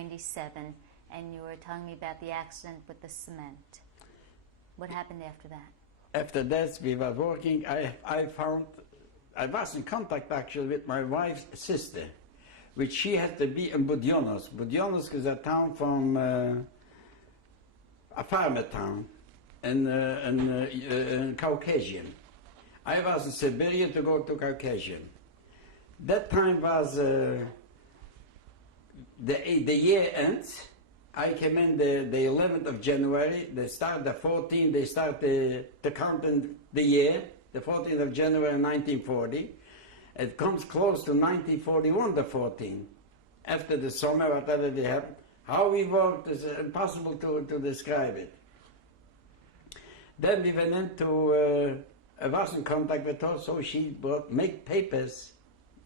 1997, and you were telling me about the accident with the cement. What happened after that? After that, we were working. I was in contact actually with my wife's sister, which she had to be in Budyonovsk. Budyonovsk is a town from a farmer town in Caucasian. I was in Siberia to go to Caucasian. That time was the year ends. I came in the 11th of January. They start the 14th. They start to count in the year, the 14th of January 1940. It comes close to 1941, the 14th. After the summer, whatever we have, how we worked is impossible to describe it. Then we went into, I was in contact with her, so she make papers,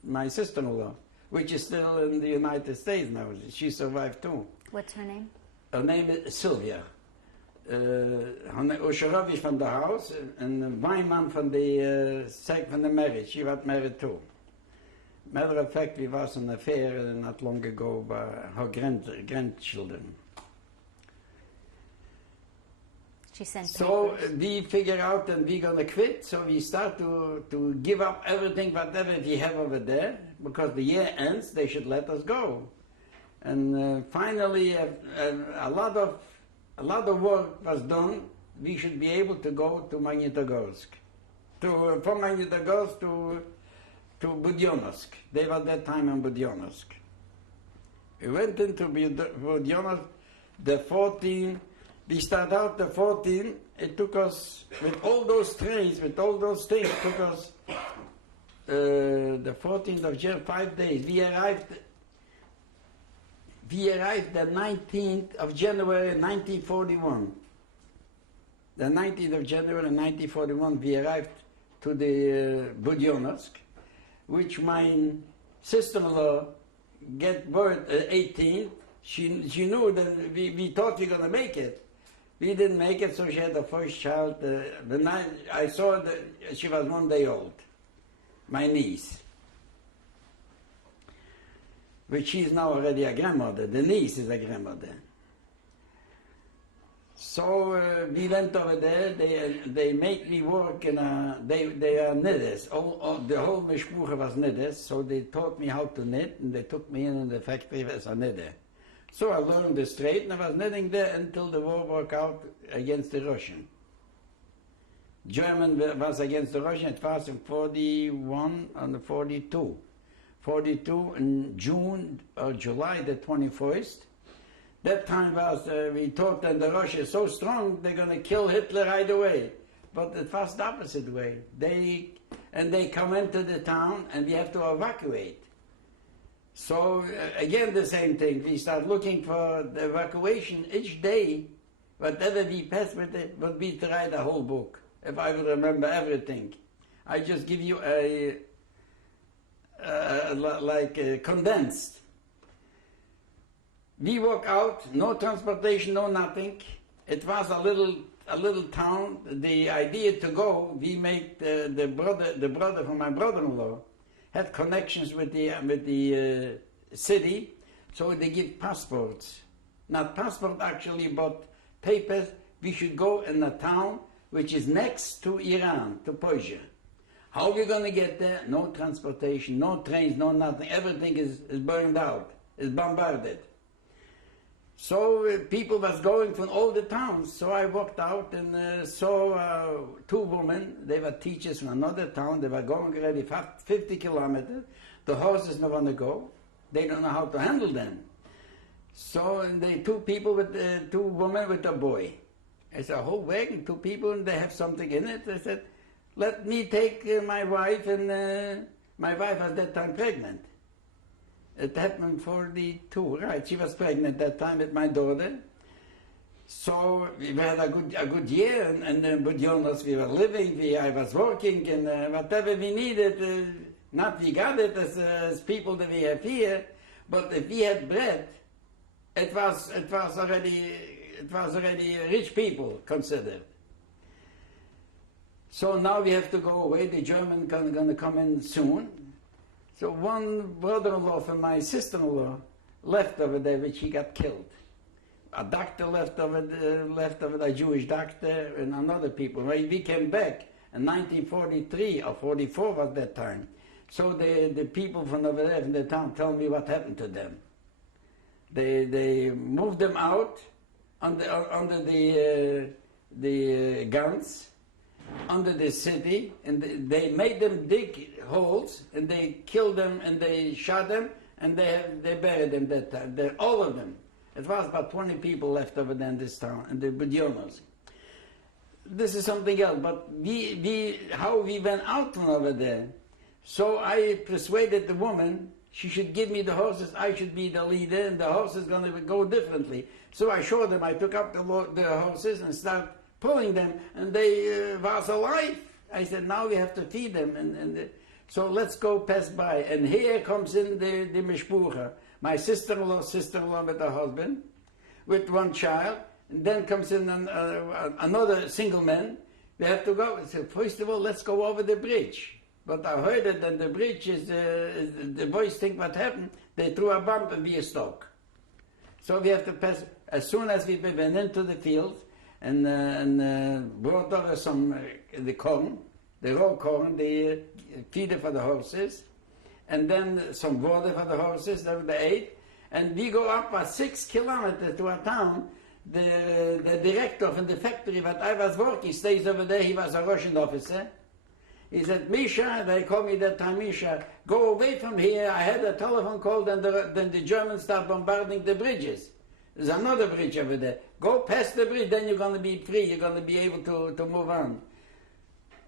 my sister-in-law, which is still in the United States now. She survived too. What's her name? Her name is Sylvia. Usharovic from the house, and Weinman from the marriage. She was married too. Matter of fact, we was an affair not long ago by her grandchildren. She sent so papers. We figure out that we're going to quit, so we start to give up everything, whatever we have over there, because the year ends, they should let us go. And finally, a lot of work was done. We should be able to go to Magnitogorsk, from Magnitogorsk to Budyonovsk. They were that time in Budyonovsk. We went into Budyonovsk the 14th. We started out the 14th. It took us, with all those trains, with all those things, it took us the 14th of January, 5 days. We arrived the 19th of January 1941. The 19th of January 1941 we arrived to the Budyonovsk, which my sister-in-law get word 18th. She knew that we thought we were going to make it. We didn't make it, so she had the first child. The night I saw that she was 1 day old, my niece. Which she is now already a grandmother. The niece is a grandmother. So we went over there. They made me work in a. They are knitters. The whole mishpucha was knitters. So they taught me how to knit, and they took me in the factory as a knitter. So I learned the trade, and I was knitting there until the war broke out against the Russian. German was against the Russian. It was in 41 and 42. 42 in June or July the 21st. That time was, we thought that the Russia is so strong, they're going to kill Hitler right away. But it was the opposite way. They come into the town and we have to evacuate. So again the same thing. We start looking for the evacuation each day. Whatever we pass with it would be to write a whole book, if I would remember everything. I just give you condensed. We walk out, no transportation, no nothing. It was a little town. The idea to go, we made the brother from my brother-in-law had connections with the city, so they give passports. Not passport actually, but papers. We should go in a town which is next to Iran, to Persia. How are we going to get there? No transportation, no trains, no nothing. Everything is burned out, is bombarded. So people was going from all the towns. So I walked out and saw two women. They were teachers from another town. They were going already 50 kilometers. The horses don't want to go. They don't know how to handle them. So they two women with a boy. It's a whole wagon, two people, and they have something in it. I said, let me take my wife, and my wife was that time pregnant. It happened 42, right? She was pregnant that time with my daughter. So we had a good year, and in Budyonovsk we were living. I was working, and whatever we needed, not we got it as people that we have here, but if we had bread, it was already rich people considered. So now we have to go away. The German going to come in soon. So one brother-in-law from my sister-in-law left over there, which he got killed. A doctor left over there, a Jewish doctor, and another people. When we came back in 1943 or 44 was that time. So the people from over there in the town tell me what happened to them. They moved them out under the guns, under the city, and they made them dig holes, and they killed them, and they shot them, and they buried them that time. All of them. It was about 20 people left over there in this town, and the Budyonos. This is something else, but how we went out from over there. So I persuaded the woman, she should give me the horses, I should be the leader, and the horses going to go differently. So I showed them, I took up the horses and started pulling them, and they was alive. I said, now we have to feed them, so let's go pass by. And here comes in the mishpucha, my sister-in-law with her husband, with one child, and then comes in another single man. We have to go. I said, first of all, let's go over the bridge. But I heard it, and the bridge is the boys think what happened. They threw a bomb and we are stuck. So we have to pass. As soon as we went into the field and brought over some the corn, the raw corn, the feeder for the horses, and then some water for the horses that they ate. And we go up 6 kilometers to a town. The director from the factory that I was working stays over there. He was a Russian officer. He said, Misha, they called me that time, Misha, go away from here. I had a telephone call, then the Germans start bombarding the bridges. There's another bridge over there. Go past the bridge, then you're going to be free. You're going to be able to move on.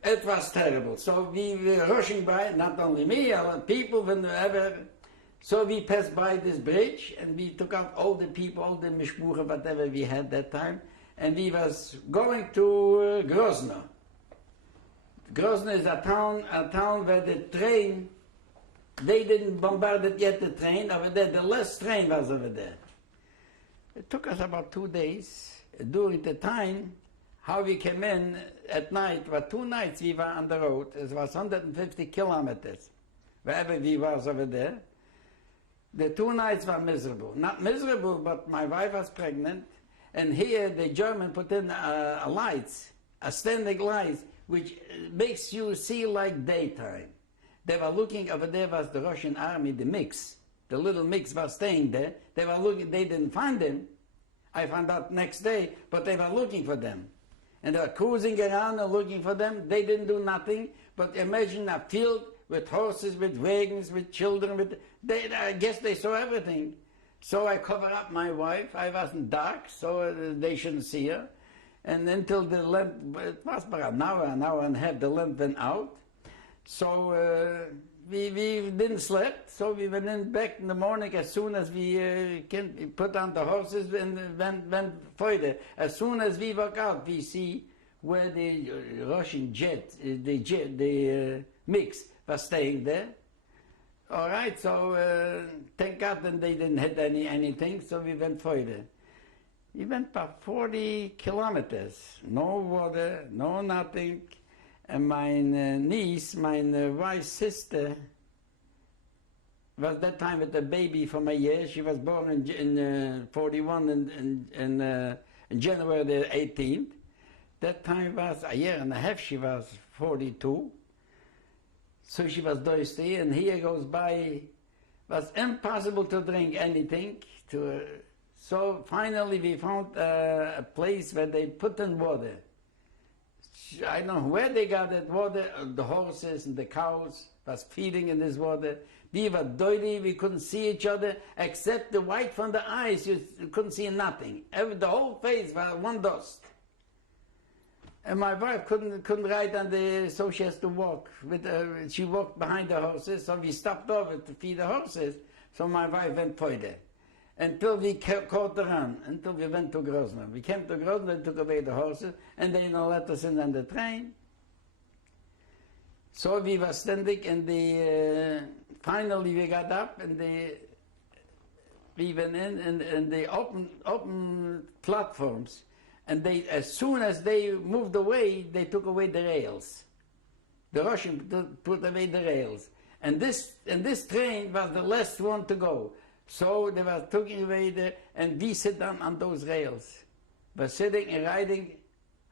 It was terrible. So we were rushing by, not only me, other people, whenever. So we passed by this bridge, and we took out all the people, all the mishpucha, whatever we had that time, and we was going to Grozno. Grozno is a town where the train, they didn't bombard it yet, the train over there, the last train was over there. It took us about 2 days. During the time, how we came in at night, for 2 nights we were on the road. It was 150 kilometers, wherever we was over there. The 2 nights were miserable. Not miserable, but my wife was pregnant, and here the German put in lights, a standing lights, which makes you see like daytime. They were looking over there was the Russian army, the mix. The little mix was staying there. They were looking, they didn't find them. I found out next day, but they were looking for them. And they were cruising around and looking for them. They didn't do nothing, but imagine a field with horses, with wagons, with children, I guess they saw everything. So I covered up my wife. I wasn't dark, so they shouldn't see her. And until the lamp, it was about an hour and a half, the lamp went out. So we didn't sleep, so we went in back in the morning as soon as we put on the horses and went further. As soon as we walk out, we see where the Russian jet, the mix was staying there. All right, so thank God that they didn't hit anything, so we went further. We went about 40 kilometers, no water, no nothing. And my niece, my wife's sister, was that time with a baby for Majer. She was born in 41 in January the 18th. That time was a year and a half, she was 42. So she was thirsty, and here goes by, it was impossible to drink anything. So finally we found a place where they put in water. I don't know where they got that water. The horses and the cows was feeding in this water. We were dirty, we couldn't see each other, except the white from the eyes, you couldn't see nothing. The whole face was one dust. And my wife couldn't ride on so she has to walk. She walked behind the horses, so we stopped over to feed the horses. So my wife went further. Until we caught the run, until we went to Grozno. We came to Grozno, they took away the horses, and they didn't let us in on the train. So we were standing, and finally we got up, and we went in, and the open platforms. And as soon as they moved away, they took away the rails. The Russians put away the rails. And this train was the last one to go. So they were taking away there, and we sit down on those rails. We're sitting and riding,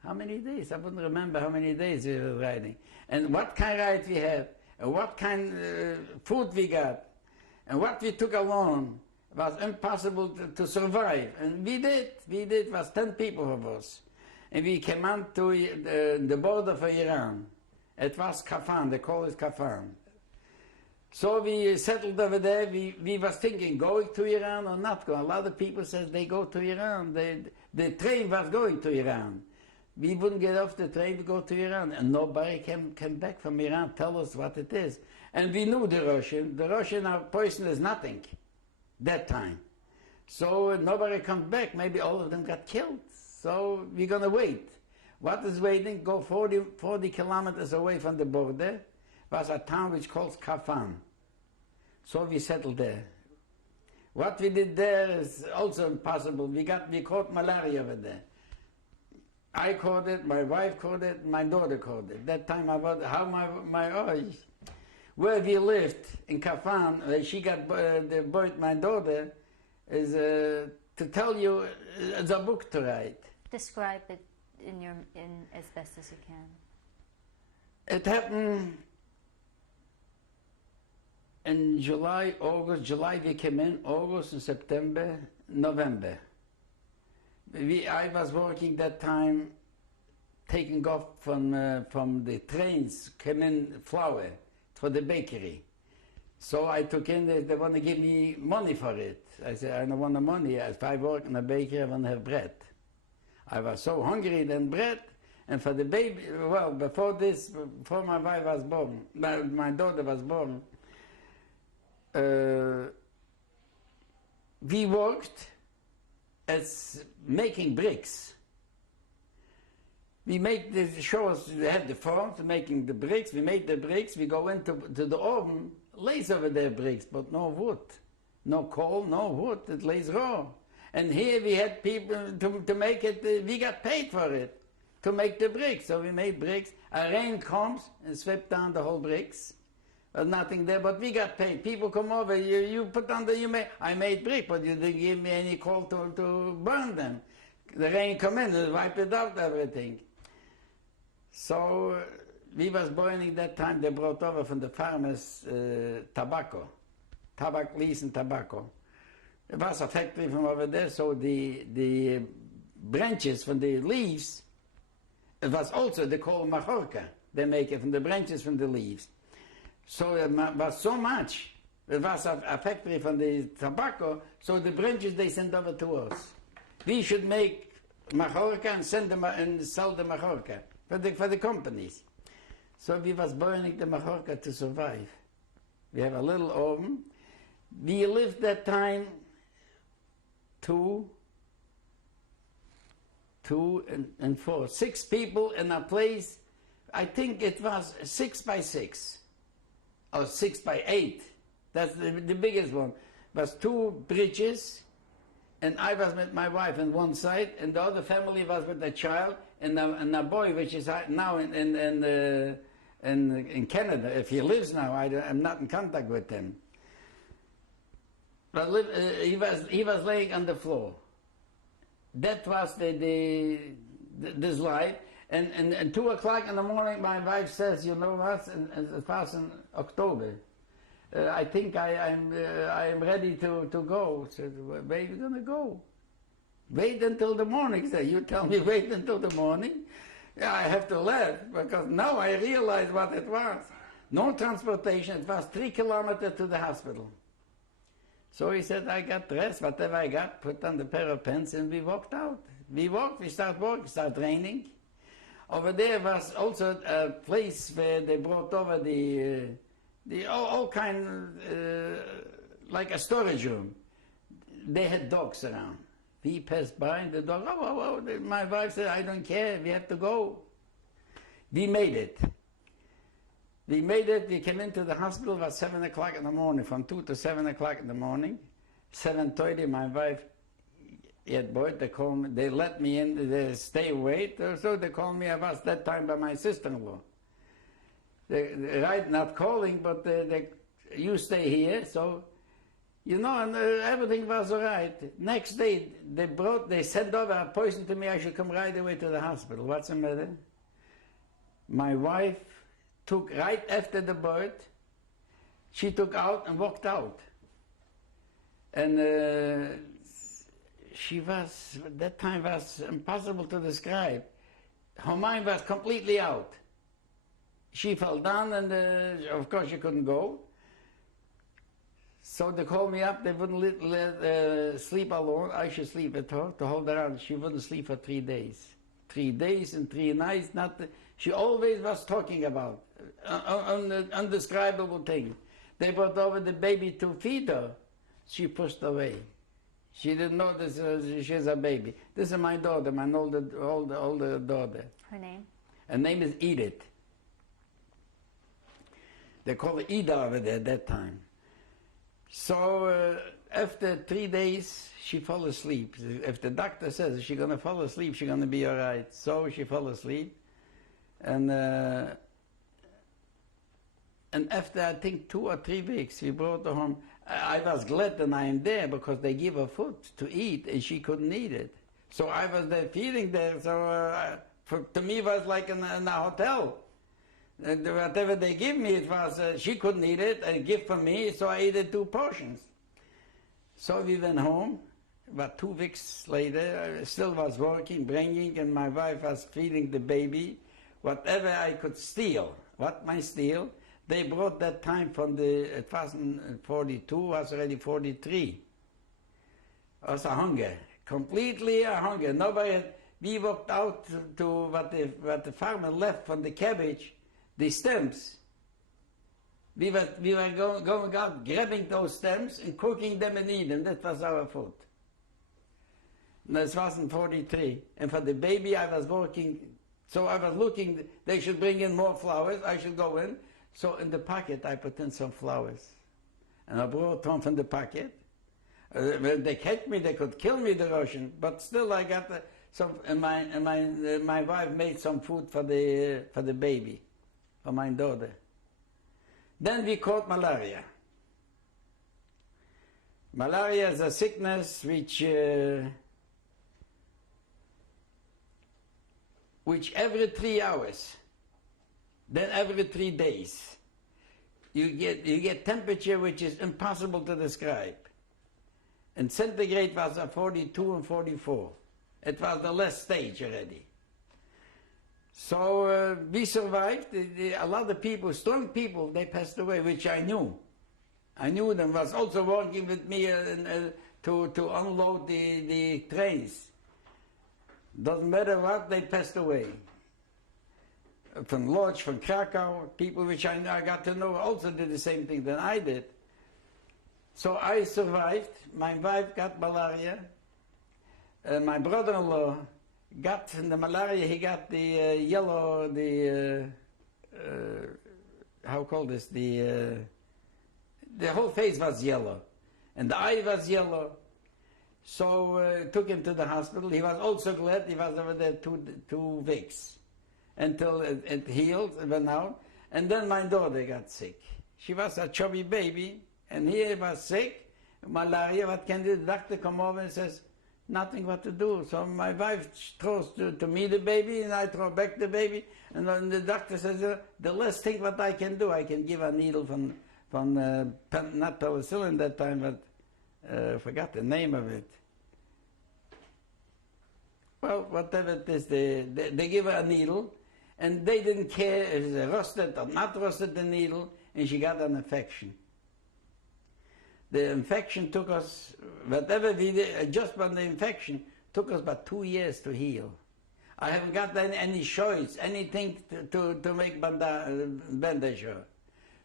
how many days? I wouldn't remember how many days we were riding. And what kind of ride we had, and what kind of food we got, and what we took along. It was impossible to survive. And we did. It was 10 people of us. And we came on to the border for Iran. It was Kafan, they call it Kafan. So we settled over there. We was thinking, going to Iran or not going. A lot of people said they go to Iran. The train was going to Iran. We wouldn't get off the train to go to Iran. And nobody came back from Iran, tell us what it is. And we knew the Russian. The Russian are poisonous nothing that time. So nobody comes back. Maybe all of them got killed. So we're going to wait. What is waiting? Go 40 kilometers away from the border was a town which called Kafan. So we settled there. What we did there is also impossible. We caught malaria over there. I caught it, my wife caught it, my daughter caught it. That time where we lived in Kafan, where she got my daughter, is to tell you, it's a book to write. Describe it in as best as you can. It happened in July we came in, August and September, November. I was working that time, taking off from the trains, came in flour for the bakery. So I took in, they want to give me money for it. I said, I don't want the money. If I work in a bakery, I want to have bread. I was so hungry than bread, and for the baby, well, before my wife was born, my daughter was born, we worked as making bricks. We made the shows, we had the forms making the bricks, we made the bricks, we go into the oven, lays over there bricks, but no wood. No coal, no wood, it lays raw. And here we had people to make it, we got paid for it, to make the bricks. So we made bricks, a rain comes and swept down the whole bricks. Nothing there, but we got paid. People come over, you put on I made brick, but you didn't give me any coal to burn them. The rain come in and wipe it out, everything. So we was burning that time, they brought over from the farmers tobacco, leaves and tobacco. It was a factory from over there, so the branches from the leaves, it was also, they call Majorca. They make it from the branches from the leaves. So it was so much. It was a factory from the tobacco, so the branches they sent over to us. We should make Majorca and send them and sell the Majorca for the companies. So we was burning the Majorca to survive. We have a little oven. We lived that time two and four, 6 people in a place. I think it was 6 by 6 or 6 by 8. That's the biggest one. It was 2 bridges, and I was with my wife on one side, and the other family was with a child and a boy, which is now in Canada. If he lives now, I'm not in contact with him. But he was laying on the floor. That was this life. And 2 o'clock in the morning, my wife says, you know what? It was in October. I think I am ready to go. I said, where are you going to go? Wait until the morning. So you tell me wait until the morning? Yeah, I have to laugh because now I realize what it was. No transportation. It was 3 kilometers to the hospital. So he said, I got dressed, whatever I got, put on the pair of pants, and we walked out. We start walking, start raining. Over there was also a place where they brought over the all kind, like a storage room. They had dogs around. We passed by, and the dog, oh. My wife said, I don't care, we have to go. We made it. We came into the hospital about 7 o'clock in the morning, from 2 to 7 o'clock in the morning. 7:30, my wife, they called me, they let me in, they stay wait, so they called me, I was that time by my sister-in-law. Right, not calling, but you stay here, so You know, and everything was all right. Next day, they sent over a poison to me. I should come right away to the hospital. What's the matter? My wife took right after the birth. She took out and walked out. And she was, that time was impossible to describe. Her mind was completely out. She fell down and of course she couldn't go. So they called me up, they wouldn't let sleep alone. I should sleep with her to hold her on. She wouldn't sleep for 3 days. 3 days and 3 nights, she always was talking about undescribable thing. They brought over the baby to feed her. She pushed away. She didn't know this, she's a baby. This is my daughter, my older daughter. Her name? Her name is Edith. They called her Ida over there at that time. So after 3 days, she fell asleep. If the doctor says she's going to fall asleep, she's going to be all right. So she fell asleep. And after, I think, 2 or 3 weeks, we brought her home. I was glad that I am there because they give her food to eat and she couldn't eat it. So I was there feeding there. So to me, it was like in a hotel. Whatever they give me, it was, she couldn't eat it, a gift for me, so I ate it 2 portions. So we went home. About 2 weeks later, I still was working, bringing, and my wife was feeding the baby. Whatever I could steal, what might steal, they brought that time from it wasn't 42, was already 43. It was a hunger, completely a hunger. Nobody, we walked out to what the farmer left from the cabbage, the stems. We were going out, grabbing those stems and cooking them and eating them. That was our food. This wasn't 43. And for the baby, I was working, so I was looking, they should bring in more flowers, I should go in. So in the pocket, I put in some flowers. And I brought home from the pocket. When they catch me, they could kill me, the Russian, but still I got some, and my wife made some food for the baby, for my daughter. Then we caught malaria. Malaria is a sickness which every 3 hours, then every 3 days, you get temperature which is impossible to describe. And centigrade was 42 and 44. It was the last stage already. So we survived. A lot of people, strong people, they passed away, which I knew. I knew them, was also working with me to unload the trains. Doesn't matter what, they passed away. From Lodz, from Krakow, people which I got to know also did the same thing that I did. So I survived. My wife got malaria. My brother-in-law got the malaria. He got the yellow, how called this? The whole face was yellow, and the eye was yellow. So took him to the hospital. He was also glad. He was over there 2 weeks until it healed, it went out. And then my daughter got sick. She was a chubby baby, and he was sick, malaria. What can do? The doctor come over and says, nothing what to do. So my wife throws to me the baby, and I throw back the baby. And then the doctor says, the last thing what I can do, I can give a needle from not penicillin that time, but forgot the name of it. Well, whatever it is, they give her a needle, and they didn't care if it's rusted or not rusted, the needle, and she got an infection. The infection took us, whatever we did, just from the infection, took us about 2 years to heal. I haven't got any choice, anything to make bandage her.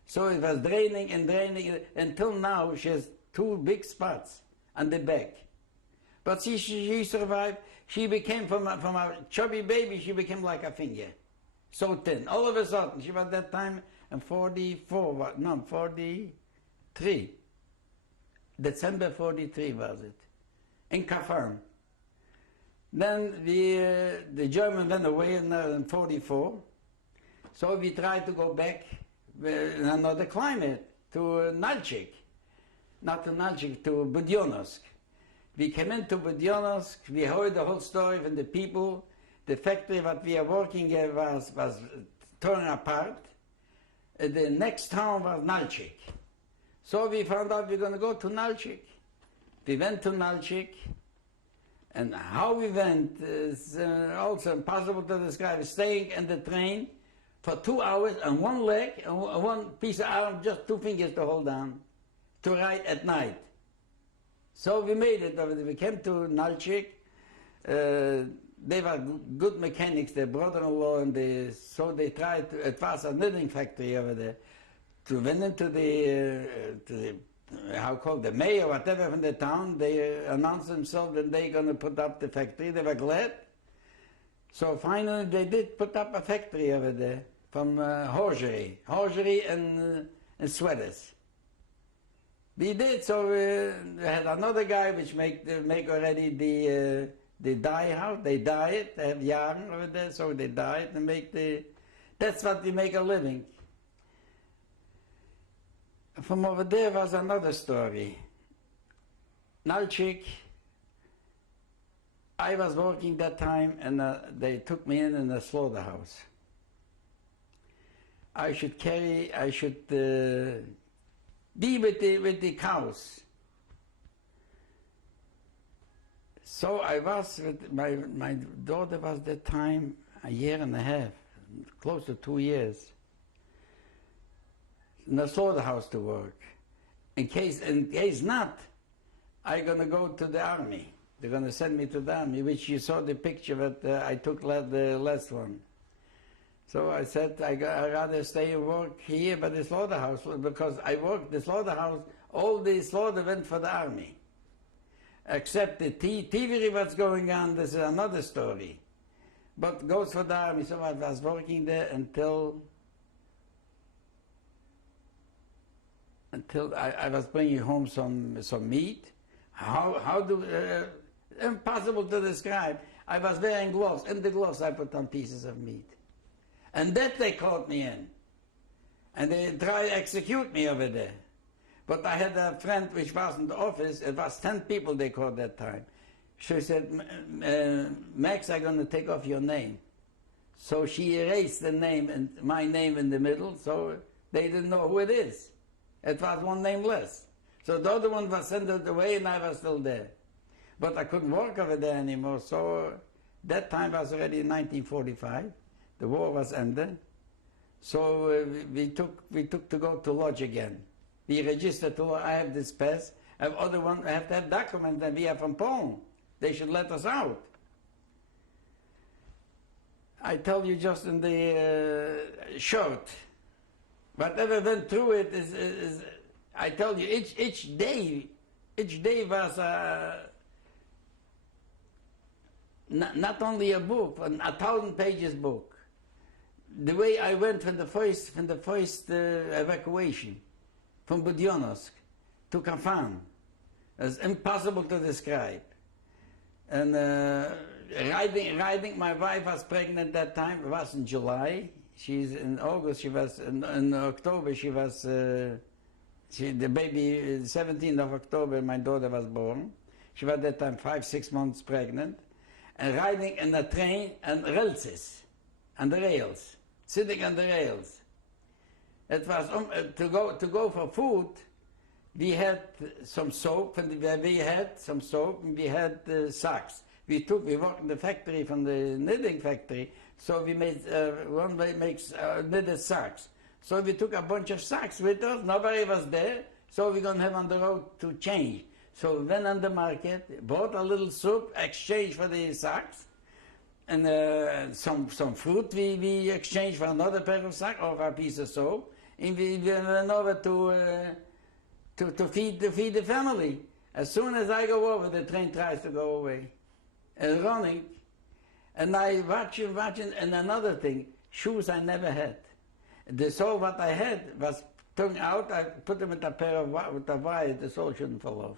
So it was draining and draining, until now she has 2 big spots on the back. But she survived. She became, from a chubby baby, she became like a finger. So thin. All of a sudden, she was that time 44, no, 43. December 43 was it, in Kafarm. Then the German went away in 44. So we tried to go back in another climate, to Nalchik. not to Nalchik, to Budyonovsk. We came into Budyonovsk, we heard the whole story from the people. The factory that we are working at was torn apart. The next town was Nalchik. So we found out we're going to go to Nalchik. We went to Nalchik, and how we went is also impossible to describe. Staying in the train for 2 hours on one leg and one piece of arm, just 2 fingers to hold on, to ride at night. So we made it over there. We came to Nalchik. They were good mechanics, their brother-in-law, and so they tried to, it was a knitting factory over there, to went into the how called the mayor, whatever from the town. They announced themselves that they're going to put up the factory. They were glad. So finally they did put up a factory over there from hosiery and sweaters. We did, so we had another guy which make already the dye house. They dye it, they have yarn over there, so they dye it and make that's what we make a living. From over there was another story. Nalchik, I was working that time, and they took me in a slaughterhouse. I should be with the cows. So I was with my daughter was that time 1.5 years, close to 2 years, in the slaughterhouse to work. In case not, I'm gonna go to the army. They're gonna send me to the army, which you saw the picture that I took the last one. So I said I'd rather stay and work here by the slaughterhouse, because I worked the slaughterhouse. All the slaughter went for the army, except the TV what's going on. This is another story, but goes for the army. So I was working there until I was bringing home some meat. Impossible to describe. I was wearing gloves. In the gloves I put on pieces of meat. And that they caught me in. And they tried to execute me over there. But I had a friend which was in the office. It was 10 people they caught that time. She said, Max, I'm going to take off your name. So she erased the name, and my name in the middle, so they didn't know who it is. It was one name less. So the other one was sent away, and I was still there. But I couldn't work over there anymore, so that time was already 1945. The war was ended. So we took to go to lodge again. We registered to lodge. I have this pass. I have other one. I have to have documents, and we are from Poland. They should let us out. I tell you just in the short. Whatever went through it is I tell you, each day was not only a book, but 1,000 pages book. The way I went from the first evacuation from Budyonovsk to Kafan is impossible to describe. And riding, my wife was pregnant that time. It was in July. She's in August. She was in October. She was the baby. 17th of October, my daughter was born. She was at that time 5-6 months pregnant, and riding in a train and rails, on the rails, sitting on the rails. It was to go for food. We had some soap, and we had some soap, and we had socks. We worked in the factory, from the knitting factory, so we made, one way makes knitted socks. So we took a bunch of socks with us. Nobody was there, so we're going to have on the road to change. So we went on the market, bought a little soup, exchanged for the socks, and some fruit we exchanged for another pair of socks or a piece of soap, and we went over to feed the family. As soon as I go over, the train tries to go away. And running, and I watching, and another thing, shoes I never had. The sole what I had was turned out. I put them with a pair of with a wire. The sole shouldn't fall off.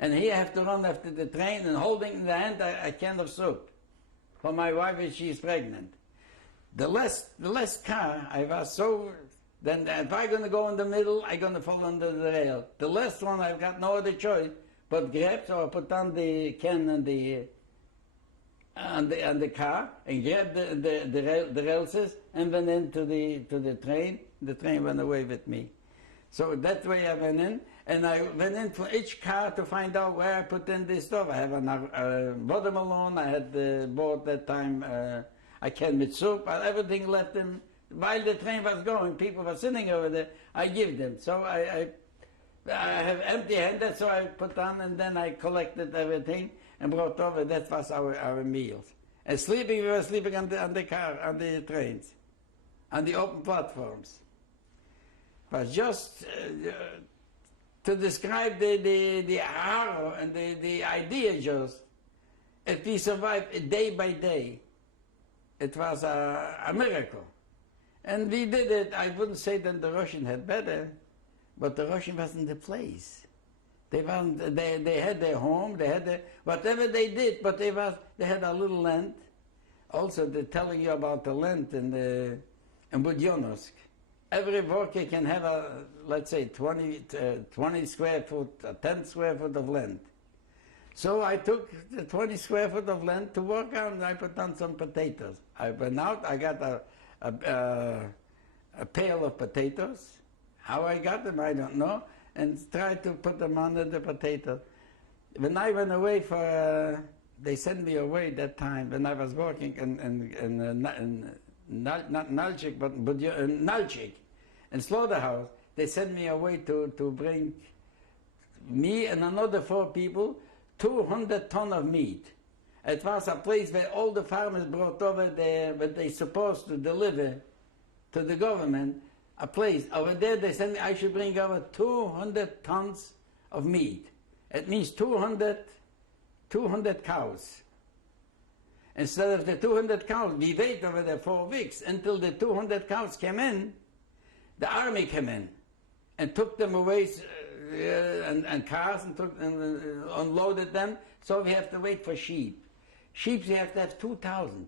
And here I have to run after the train and holding in the hand a can of soup for my wife if she's pregnant. The last car, I was so Then if I'm going to go in the middle, I'm going to fall under the rail. The last one, I've got no other choice but grab, so I put on the can on the car and grab the rails and went into the train. The train went away with me. So that way I went in, and I went in for each car to find out where I put in this stuff. I have a watermelon, I had bought that time a can with soup, everything left in. While the train was going, people were sitting over there, I give them. So I have empty-handed, so I put on, and then I collected everything and brought over. That was our meals. And sleeping, we were sleeping on the trains, on the open platforms. But just to describe the horror and the idea, just if we survived day by day, it was a miracle. And we did it. I wouldn't say that the Russian had better, but the Russian wasn't the place. They had their home, they had whatever they did, but they had a little land. Also, they're telling you about the land in Budyonovsk. Every worker can have let's say 20 square foot, 10 square foot of land. So I took the 20 square foot of land to work on, and I put on some potatoes. I went out, I got a pail of potatoes. How I got them, I don't know, and tried to put them under the potatoes. When I went away they sent me away that time when I was working not Nalchik, but Nalchik, in slaughterhouse. They sent me away to bring me and another 4 people 200 tons of meat. It was a place where all the farmers brought over what they supposed to deliver to the government. A place over there, they said I should bring over 200 tons of meat. It means 200 cows. Instead of the 200 cows, we wait over there 4 weeks until the 200 cows came in. The army came in and took them away and cars and unloaded them. So we have to wait for sheep. Sheep, you have to have 2,000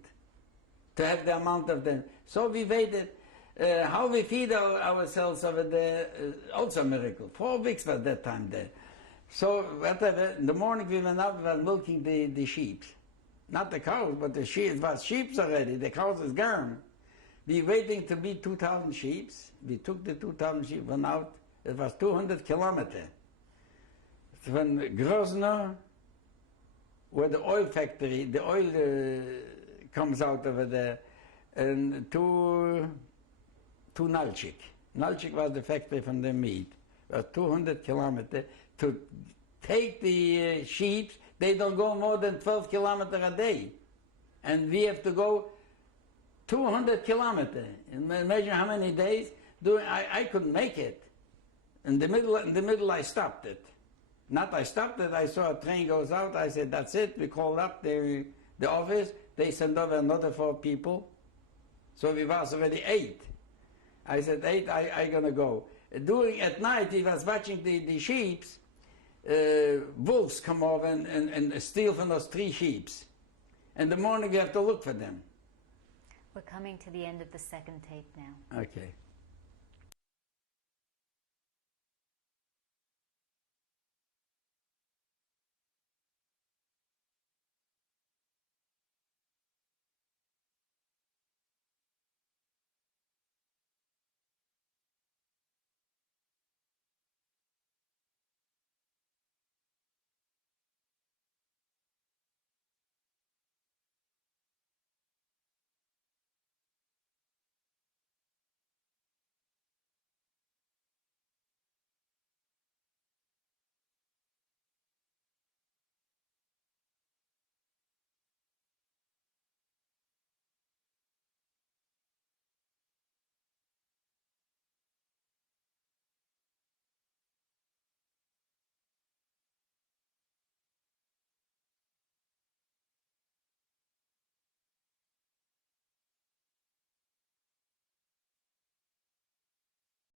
to have the amount of them. So we waited. How we feed ourselves over there, also a miracle. 4 weeks was that time there. So whatever, in the morning we went out, we were milking the sheep. Not the cows, but the sheep. It was sheep already. The cows is gone. We waiting to be 2,000 sheep. We took the 2,000 sheep, went out. It was 200 kilometers. From Grozno, where the oil factory, the oil comes out over there, and to Nalchik. Nalchik was the factory from the meat. It was 200 kilometers. To take the sheep, they don't go more than 12 kilometers a day. And we have to go 200 kilometers. Imagine how many days. I couldn't make it. In the middle, I stopped it. Not I stopped it, I saw a train goes out, I said, that's it. We called up the office, they sent over another 4 people. So we was already 8. I said, 8, I gonna go. At night, he was watching the sheep. Wolves come over and steal from those 3 sheep. In the morning, you have to look for them. We're coming to the end of the second tape now. Okay.